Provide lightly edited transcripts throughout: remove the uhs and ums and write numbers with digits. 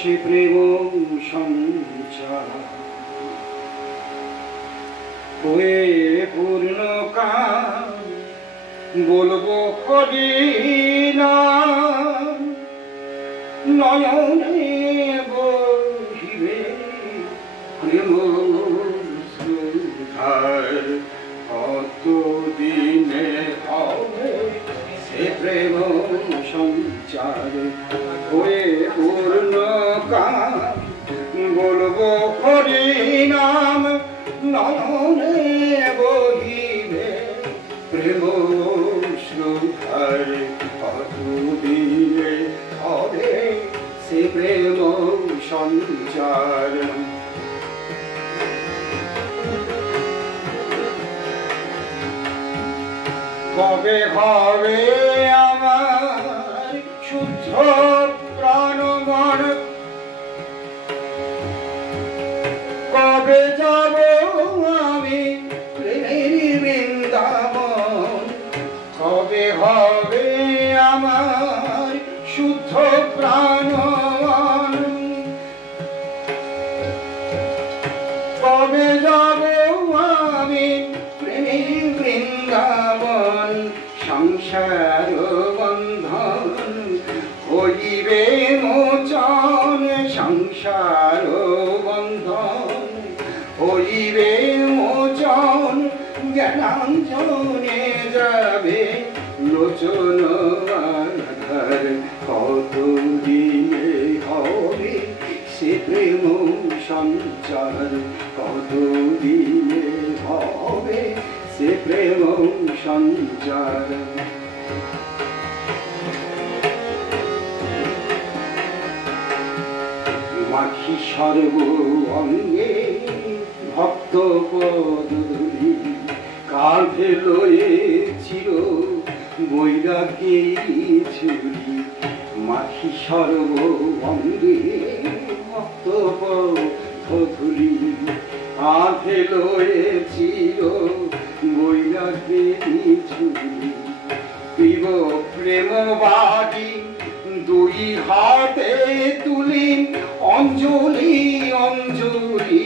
সে প্রেম সঞ্চার হয়ে পূর্ণ কাল বলবো কদিনা নয়নে বহিবে প্রেম সুধার কতদিনে হবে সে প্রেম সঞ্চার হয়ে পূর্ণ কাল বলবো হরিনাম নয়নে বহিবে প্রেম সুধার কতদিনে হবে সে প্রেম সঞ্চার কবে হবে আমার শুদ্ধ প্রাণমন কবে যাব আমি প্রেমের বৃন্দাবন কবে হবে আমার শুদ্ধ প্রাণমন কবে যাব আমি প্রেমের বৃন্দাবন সংসার বন্ধন হইবে মোচন সংসার বন্ধন হইবে মোচন জ্ঞানাঞ্জনে যাবে লোচন আধার কতদিনে হবে সে প্রেম সঞ্চার কতদিনে হবে সে প্রেম সঞ্চার মাখি সর্ব অঙ্গে ভক্ত পদধূলি কাঁধে লয়ে চির বৈরাগ্যে ঝুলি মাখি সর্ব অঙ্গে ভক্ত পদধূলি কাঁধে লয়ে চির বৈরাগ্যে ঝুলি পিব প্রেমবাদী দুই হাতে তুলি অঞ্জলি অঞ্জলি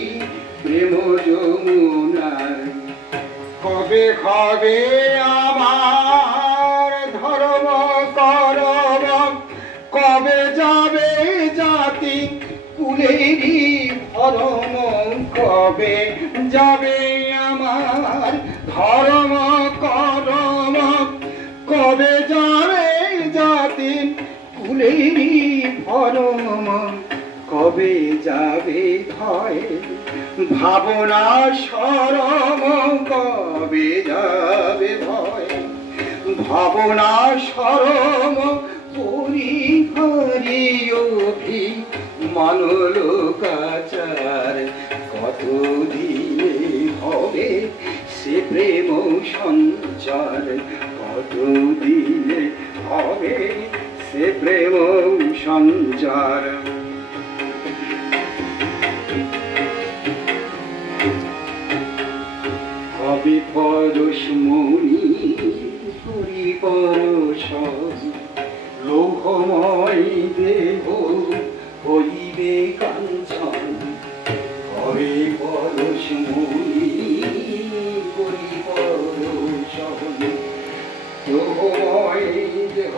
প্রেম যমুনার কবে হবে আমার ধর্ম করম কবে যাবে জাতি কুলেরই ধর্ম কবে যাবে আমার ধর্ম করম কবে যাবে জাতি কুলেরই ধর্ম কবে যাবে ভয় ভাবনা সরম কবে যাবে ভয় ভাবনা সরম পরিহরি অভি মানলোকাচার কতদিনে হবে সে প্রেম সঞ্চার কতদিনে হবে সে প্রেম সঞ্চার কবে পরশমণি পুরী পরশ লৌহময় দেহ হইবে কাঞ্চন কবে পরশমণি পুরী পরশ লৌহময় দেহ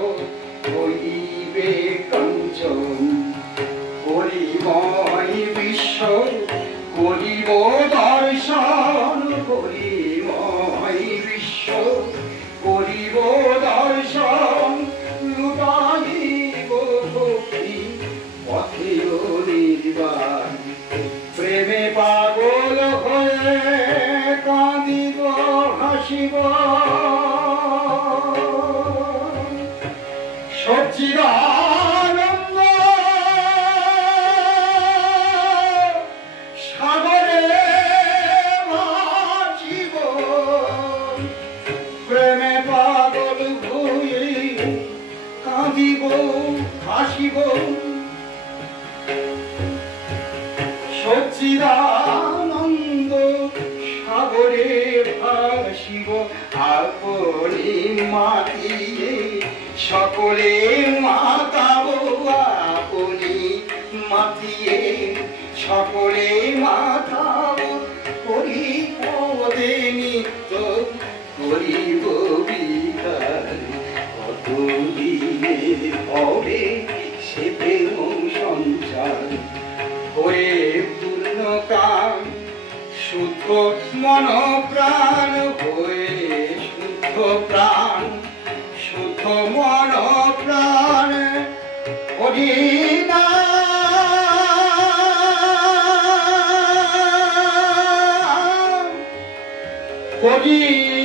হইবে কাঞ্চন করিময় বিশ্ব করিব দর্শন করিময় বিশ্ব করিব দর্শন লুটাইব ভক্তি পথে নির্বাণ প্রেমে পাগল হয়ে কাঁদিব হাসিব সচ্চিদানন্দ সাগরে ভাসিব প্রেমে পাগল হয়ে কাঁদিব হাসিব সচ্চিদানন্দ সাগরে ভাসিব আপনি মাতিয়ে সকলে মাতাবো আপনি মাতিয়ে সকলে মাথা করি পদে নিত্য করিব বিকার কতদিনে হবে সে প্রেম সঞ্চার হয়ে পূর্ণ কাম শুদ্ধ মন প্রাণ হয়ে শুদ্ধ প্রাণ শুদ্ধ মন প্রাণ হরিনা হরি